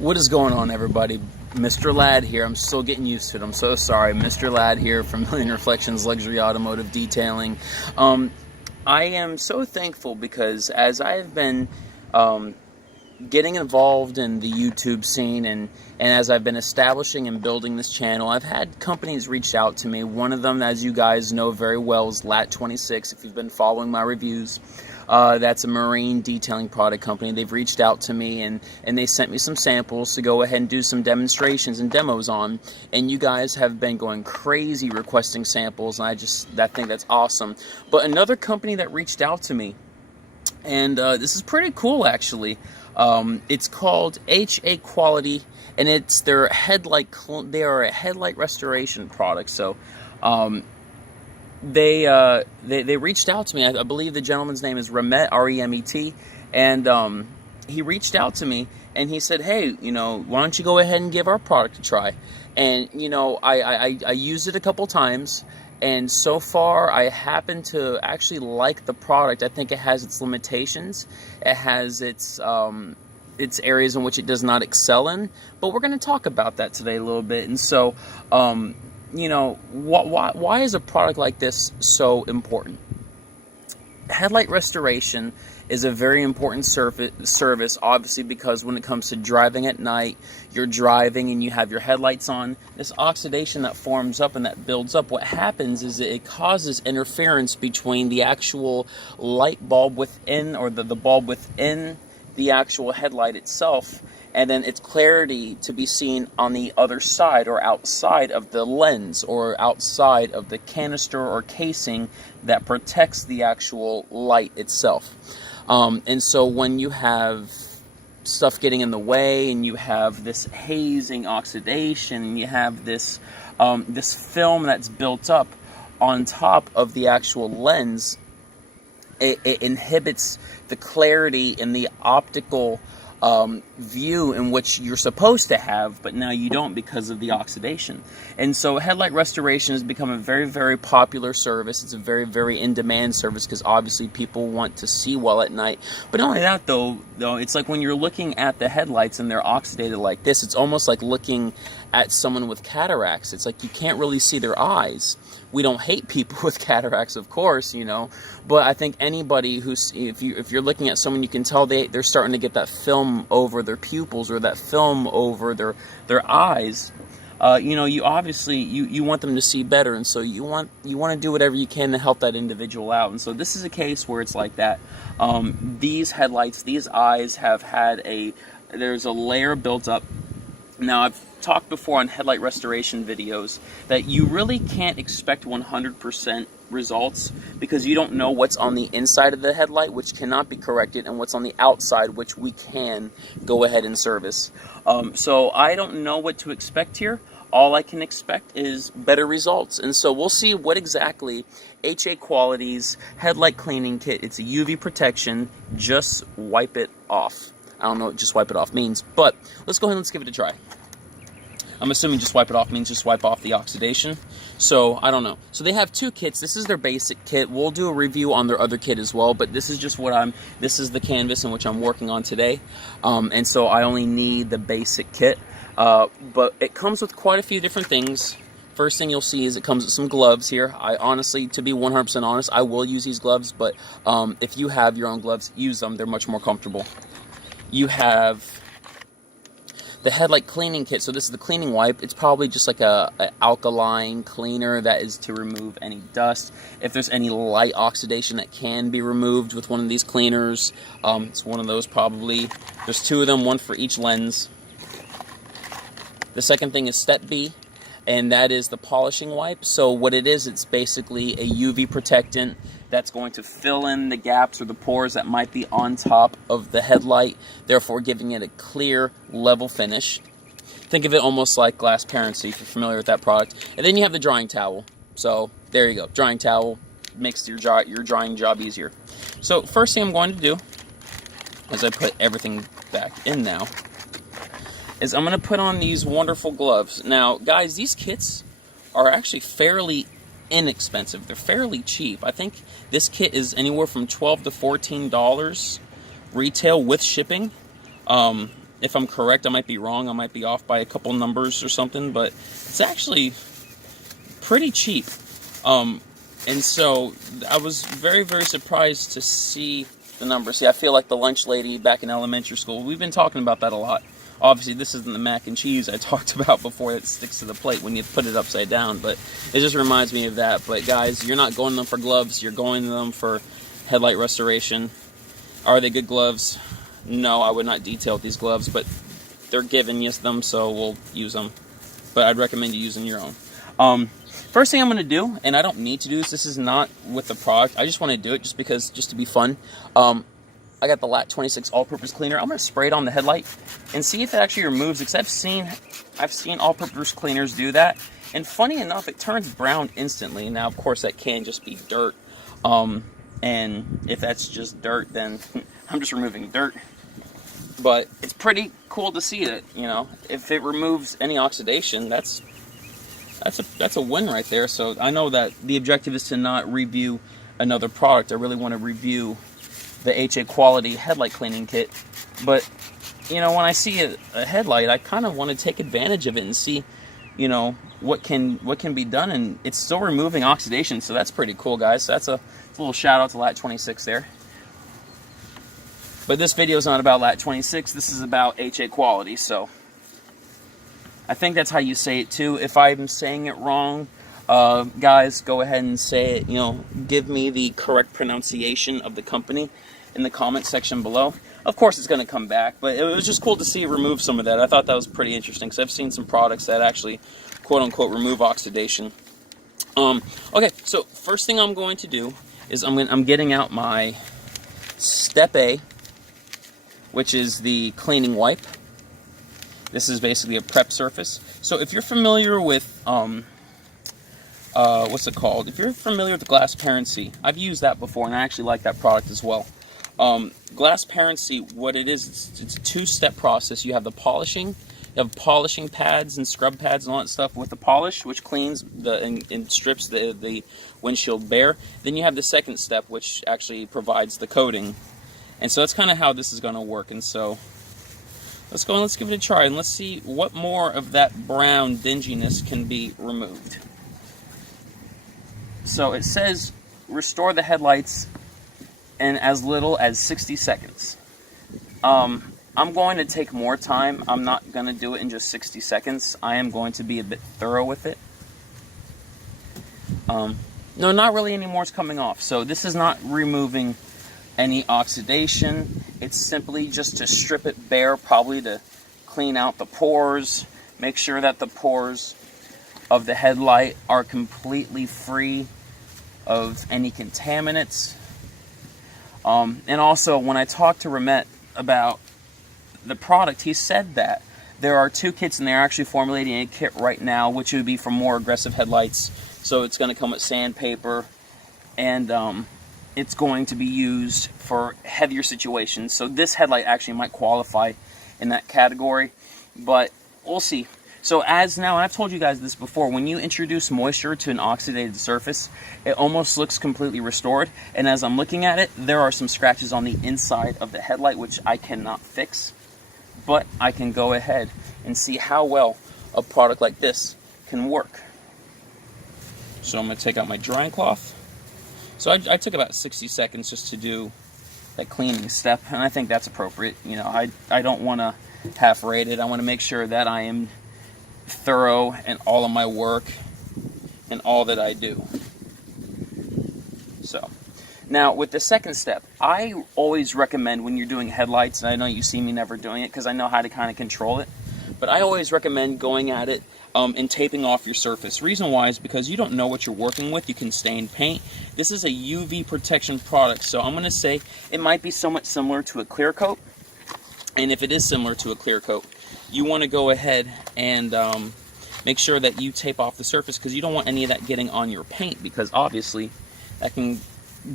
What is going on, everybody? Mr. Ladd here. I'm still getting used to it. I'm so sorry. Mr. Ladd here from Million Reflections Luxury Automotive Detailing. I am so thankful because as I have been getting involved in the YouTube scene and as I've been establishing and building this channel, I've had companies reach out to me. One of them, as you guys know very well, is Lat26. If you've been following my reviews, that's a marine detailing product company. They've reached out to me and they sent me some samples to go ahead and do some demonstrations and demos on. And you guys have been going crazy requesting samples, and I think that's awesome. But another company that reached out to me, and this is pretty cool actually. It's called HA Quality, and it's their headlight. They are a headlight restoration product. So they reached out to me. I believe the gentleman's name is Remet, R-E-M-E-T, and he reached out to me and he said, "Hey, why don't you go ahead and give our product a try?" And I used it a couple times. And so far, I happen to actually like the product. I think it has its limitations. It has its areas in which it does not excel in. But we're going to talk about that today a little bit. And so, why is a product like this so important? Headlight restoration is a very important service, obviously, because when it comes to driving at night, you're driving and you have your headlights on. This oxidation that forms up and that builds up, what happens is it causes interference between the actual light bulb within, or the bulb within the actual headlight itself, and then its clarity to be seen on the other side or outside of the lens or outside of the canister or casing that protects the actual light itself. And so when you have stuff getting in the way and you have this hazing oxidation and you have this this film that's built up on top of the actual lens, it inhibits the clarity and the optical view in which you're supposed to have, but now you don't because of the oxidation. And so headlight restoration has become a very, very popular service. It's a very, very in-demand service because obviously people want to see well at night. But not only that, though, it's like when you're looking at the headlights and they're oxidated like this, it's almost like looking at someone with cataracts. It's like you can't really see their eyes. We don't hate people with cataracts, of course, but I think anybody who's, if you're looking at someone, you can tell they're starting to get that film over their pupils or that film over their eyes. You obviously you want them to see better, and so you want to do whatever you can to help that individual out. And so this is a case where it's like that. These headlights, these eyes have had there's a layer built up. Now, I've talked before on headlight restoration videos that you really can't expect 100% results because you don't know what's on the inside of the headlight, which cannot be corrected, and what's on the outside, which we can go ahead and service. So I don't know what to expect here. All I can expect is better results. And so we'll see what exactly HA Quality's headlight cleaning kit. It's a UV protection. Just wipe it off. I don't know what just wipe it off means, but let's go ahead and let's give it a try. I'm assuming just wipe it off means just wipe off the oxidation. So I don't know. So they have two kits. This is their basic kit. We'll do a review on their other kit as well, but this is just this is the canvas in which I'm working on today. And so I only need the basic kit. But it comes with quite a few different things. First thing you'll see is it comes with some gloves here. I honestly, to be 100% honest, I will use these gloves, but if you have your own gloves, use them. They're much more comfortable. You have the headlight cleaning kit. So this is the cleaning wipe. It's probably just like a alkaline cleaner that is to remove any dust. If there's any light oxidation that can be removed with one of these cleaners, it's one of those probably. There's two of them, one for each lens. The second thing is step B, and that is the polishing wipe. So what it is, it's basically a UV protectant that's going to fill in the gaps or the pores that might be on top of the headlight, therefore giving it a clear, level finish. Think of it almost like glass parency, if you're familiar with that product. And then you have the drying towel. So there you go, drying towel makes your drying job easier. So first thing I'm going to do, as I put everything back in now, is I'm going to put on these wonderful gloves. Now, guys, these kits are actually fairly inexpensive. They're fairly cheap. I think this kit is anywhere from $12 to $14 retail with shipping. If I'm correct, I might be wrong. I might be off by a couple numbers or something, but it's actually pretty cheap. And so I was very, very surprised to see the numbers. See, I feel like the lunch lady back in elementary school. We've been talking about that a lot. Obviously, this isn't the mac and cheese I talked about before that sticks to the plate when you put it upside down, but it just reminds me of that. But guys, you're not going to them for gloves. You're going to them for headlight restoration. Are they good gloves? No, I would not detail these gloves, but they're giving you them, so we'll use them. But I'd recommend you using your own. First thing I'm going to do, and I don't need to do this is not with the product, I just want to do it just to be fun. I got the LAT 26 all-purpose cleaner. I'm going to spray it on the headlight and see if it actually removes it, because I've seen all-purpose cleaners do that, and funny enough, it turns brown instantly. Now, of course, that can just be dirt, and if that's just dirt, then I'm just removing dirt. But it's pretty cool to see that, you know, if it removes any oxidation, that's a win right there. So I know that the objective is to not review another product. I really want to review the HA Quality headlight cleaning kit. But, you know, when I see a headlight, I kind of want to take advantage of it and see, you know, what can be done, and it's still removing oxidation. So that's pretty cool, guys. So that's a little shout out to LAT 26 there. But this video is not about LAT 26. This is about HA Quality. So I think that's how you say it too. If I'm saying it wrong, guys, go ahead and say it. You know, give me the correct pronunciation of the company in the comment section below. Of course, it's going to come back, but it was just cool to see it remove some of that. I thought that was pretty interesting, because I've seen some products that actually, quote unquote, remove oxidation. Okay, so first thing I'm going to do is I'm getting out my Step A, which is the cleaning wipe. This is basically a prep surface. So if you're familiar with, what's it called? If you're familiar with the Glassparency, I've used that before, and I actually like that product as well. Glassparency, what it is, it's a two-step process. You have the polishing, you have polishing pads and scrub pads and all that stuff with the polish, which cleans and strips the windshield bare. Then you have the second step, which actually provides the coating. And so that's kind of how this is going to work. And so let's go and let's give it a try, and let's see what more of that brown dinginess can be removed. So it says restore the headlights in as little as 60 seconds. I'm going to take more time. I'm not going to do it in just 60 seconds. I am going to be a bit thorough with it. No, not really any more is coming off. So this is not removing any oxidation. It's simply just to strip it bare, probably to clean out the pores, make sure that the pores of the headlight are completely free of any contaminants. And also, when I talked to Ramet about the product, he said that there are two kits, and they're actually formulating a kit right now, which would be for more aggressive headlights. So it's going to come with sandpaper, and it's going to be used for heavier situations. So this headlight actually might qualify in that category, but we'll see. So as now, and I've told you guys this before, when you introduce moisture to an oxidated surface, it almost looks completely restored. And as I'm looking at it, there are some scratches on the inside of the headlight, which I cannot fix, but I can go ahead and see how well a product like this can work. So I'm going to take out my drying cloth. So I took about 60 seconds just to do that cleaning step, and I think that's appropriate. You know, I don't want to half-rate it. I want to make sure that I am thorough in all of my work and all that I do. So now with the second step, I always recommend when you're doing headlights, and I know you see me never doing it because I know how to kind of control it, but I always recommend going at it and taping off your surface. Reason why is because you don't know what you're working with. You can stain paint. This is a UV protection product, so I'm going to say it might be somewhat similar to a clear coat. And if it is similar to a clear coat, you want to go ahead and make sure that you tape off the surface, because you don't want any of that getting on your paint, because obviously that can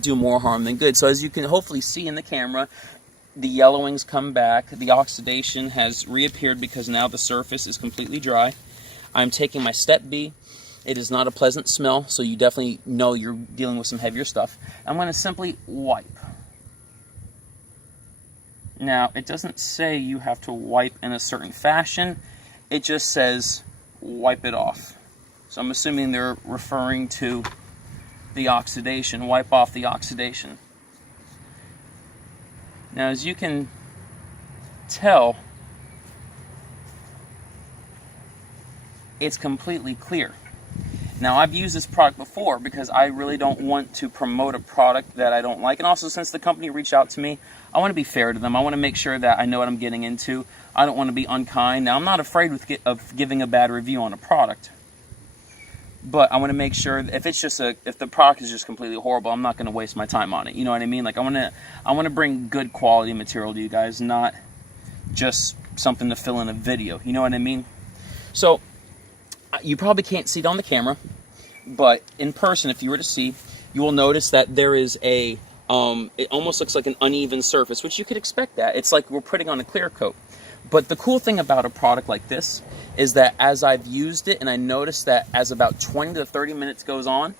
do more harm than good. So as you can hopefully see in the camera, the yellowings come back. The oxidation has reappeared because now the surface is completely dry. I'm taking my Step B. It is not a pleasant smell, so you definitely know you're dealing with some heavier stuff. I'm going to simply wipe Now, it doesn't say you have to wipe in a certain fashion. It just says wipe it off. So I'm assuming they're referring to the oxidation, wipe off the oxidation. Now, as you can tell, it's completely clear. Now, I've used this product before because I really don't want to promote a product that I don't like. And also, since the company reached out to me, I want to be fair to them. I want to make sure that I know what I'm getting into. I don't want to be unkind. Now, I'm not afraid of giving a bad review on a product. But I want to make sure if the product is just completely horrible, I'm not going to waste my time on it. You know what I mean? Like, I want to bring good quality material to you guys, not just something to fill in a video. You know what I mean? So, you probably can't see it on the camera, but in person, if you were to see, you will notice that there is it almost looks like an uneven surface, which you could expect that. It's like we're putting on a clear coat. But the cool thing about a product like this is that as I've used it, and I noticed that as about 20 to 30 minutes goes on,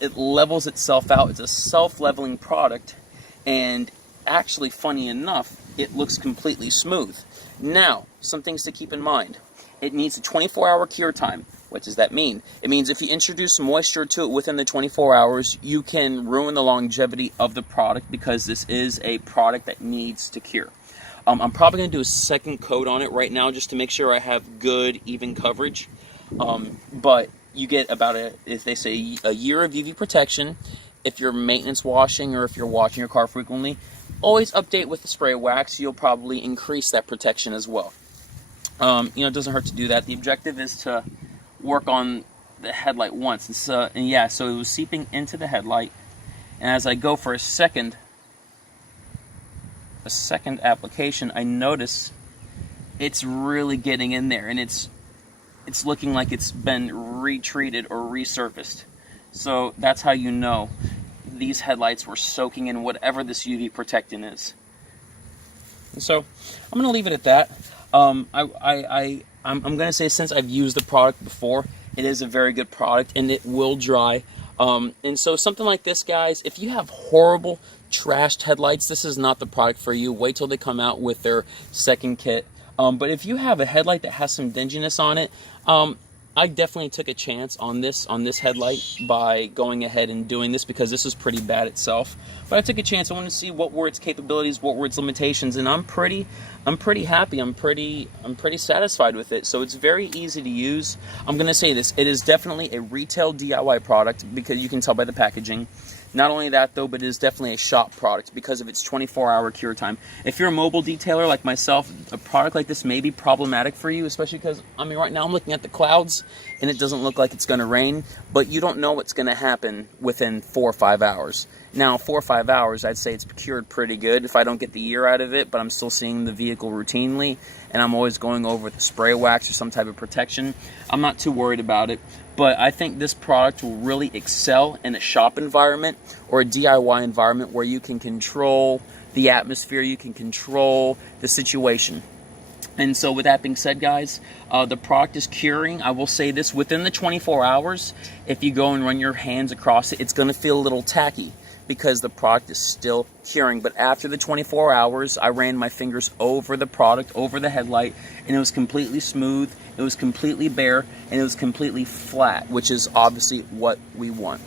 it levels itself out. It's a self-leveling product, and actually, funny enough, it looks completely smooth. Now, some things to keep in mind. It needs a 24-hour cure time. What does that mean? It means if you introduce moisture to it within the 24 hours, you can ruin the longevity of the product because this is a product that needs to cure. I'm probably going to do a second coat on it right now just to make sure I have good, even coverage. But you get about if they say a year of UV protection. If you're maintenance washing or if you're washing your car frequently, always update with the spray wax. You'll probably increase that protection as well. It doesn't hurt to do that. The objective is to work on the headlight once. So it was seeping into the headlight. And as I go for a second application, I notice it's really getting in there, and it's looking like it's been retreated or resurfaced. So that's how you know these headlights were soaking in whatever this UV protectant is. And so I'm going to leave it at that. I'm going to say, since I've used the product before, it is a very good product, and it will dry. And so something like this, guys, if you have horrible, trashed headlights, this is not the product for you. Wait till they come out with their second kit. But if you have a headlight that has some dinginess on it, I definitely took a chance on this headlight by going ahead and doing this because this is pretty bad itself. But I took a chance. I wanted to see what were its capabilities, what were its limitations, and I'm pretty happy. I'm pretty satisfied with it. So it's very easy to use. I'm going to say this: it is definitely a retail DIY product because you can tell by the packaging. Not only that, though, but it is definitely a shop product because of its 24-hour cure time. If you're a mobile detailer like myself, a product like this may be problematic for you, especially because, right now I'm looking at the clouds, and it doesn't look like it's going to rain, but you don't know what's going to happen within 4 or 5 hours. Now, 4 or 5 hours, I'd say it's cured pretty good if I don't get the year out of it, but I'm still seeing the vehicle routinely, and I'm always going over with the spray wax or some type of protection. I'm not too worried about it. But I think this product will really excel in a shop environment or a DIY environment where you can control the atmosphere, you can control the situation. And so with that being said, guys, the product is curing. I will say this, within the 24 hours, if you go and run your hands across it, it's going to feel a little tacky because the product is still curing. But after the 24 hours, I ran my fingers over the product, over the headlight, and it was completely smooth, it was completely bare, and it was completely flat, which is obviously what we want.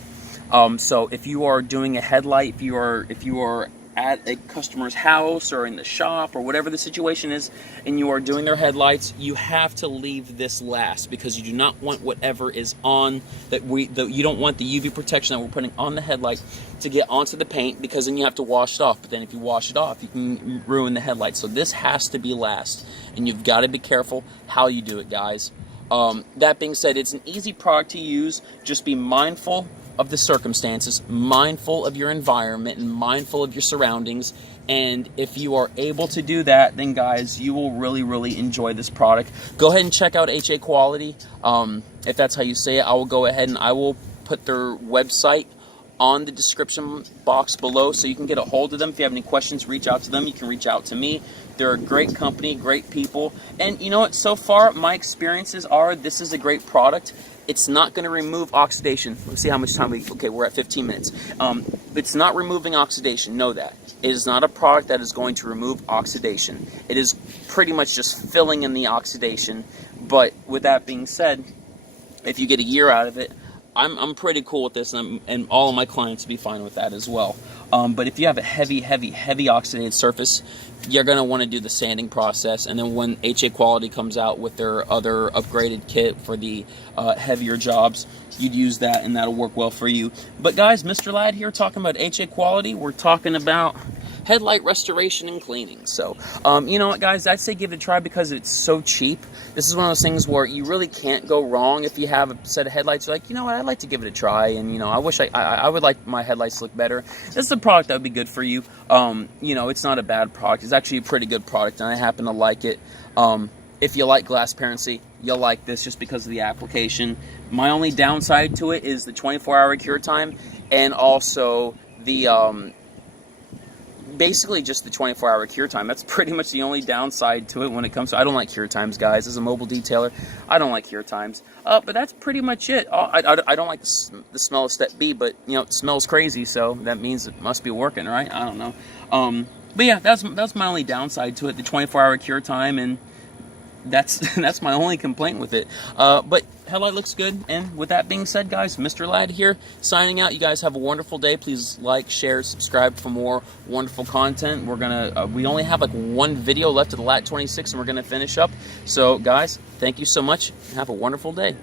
So if you are doing a headlight, if you are at a customer's house or in the shop or whatever the situation is, and you are doing their headlights, you have to leave this last because you do not want whatever is on you don't want the UV protection that we're putting on the headlight to get onto the paint, because then you have to wash it off. But then if you wash it off, you can ruin the headlight. So this has to be last, and you've got to be careful how you do it, guys. That being said, it's an easy product to use. Just be mindful of the circumstances, mindful of your environment, and mindful of your surroundings. And if you are able to do that, then guys, you will really, really enjoy this product. Go ahead and check out HA Quality. If that's how you say it, I will go ahead and I will put their website on the description box below so you can get a hold of them. If you have any questions, reach out to them. You can reach out to me. They're a great company, great people. And you know what? So far, my experiences are this is a great product. It's not going to remove oxidation. Let's see how much time okay, we're at 15 minutes. It's not removing oxidation. Know that. It is not a product that is going to remove oxidation. It is pretty much just filling in the oxidation. But with that being said, if you get a year out of it, I'm pretty cool with this, and all of my clients will be fine with that as well. But if you have a heavy oxidated surface, you're going to want to do the sanding process. And then when HA Quality comes out with their other upgraded kit for the heavier jobs, you'd use that, and that'll work well for you. But guys, Mr. Ladd here talking about HA Quality. We're talking about headlight restoration and cleaning. So, you know what, guys? I'd say give it a try because it's so cheap. This is one of those things where you really can't go wrong. If you have a set of headlights, you're like, you know what, I'd like to give it a try, and, you know, I wish I would like my headlights to look better. This is a product that would be good for you. You know, it's not a bad product. It's actually a pretty good product, and I happen to like it. If you like glassparency, you'll like this just because of the application. My only downside to it is the 24-hour cure time, and also the basically just the 24-hour cure time. That's pretty much the only downside to it when it comes to... I don't like cure times, guys. As a mobile detailer, I don't like cure times. But that's pretty much it. I don't like the smell of Step B, but, you know, it smells crazy, so that means it must be working, right? I don't know. But yeah, that's my only downside to it, the 24-hour cure time, and that's my only complaint with it. But headlight looks good, and with that being said, guys, Mr. Ladd here, signing out. You guys have a wonderful day. Please like, share, subscribe for more wonderful content. We're gonna we only have like one video left of the Lat 26, and we're gonna finish up. So, guys, thank you so much. Have a wonderful day.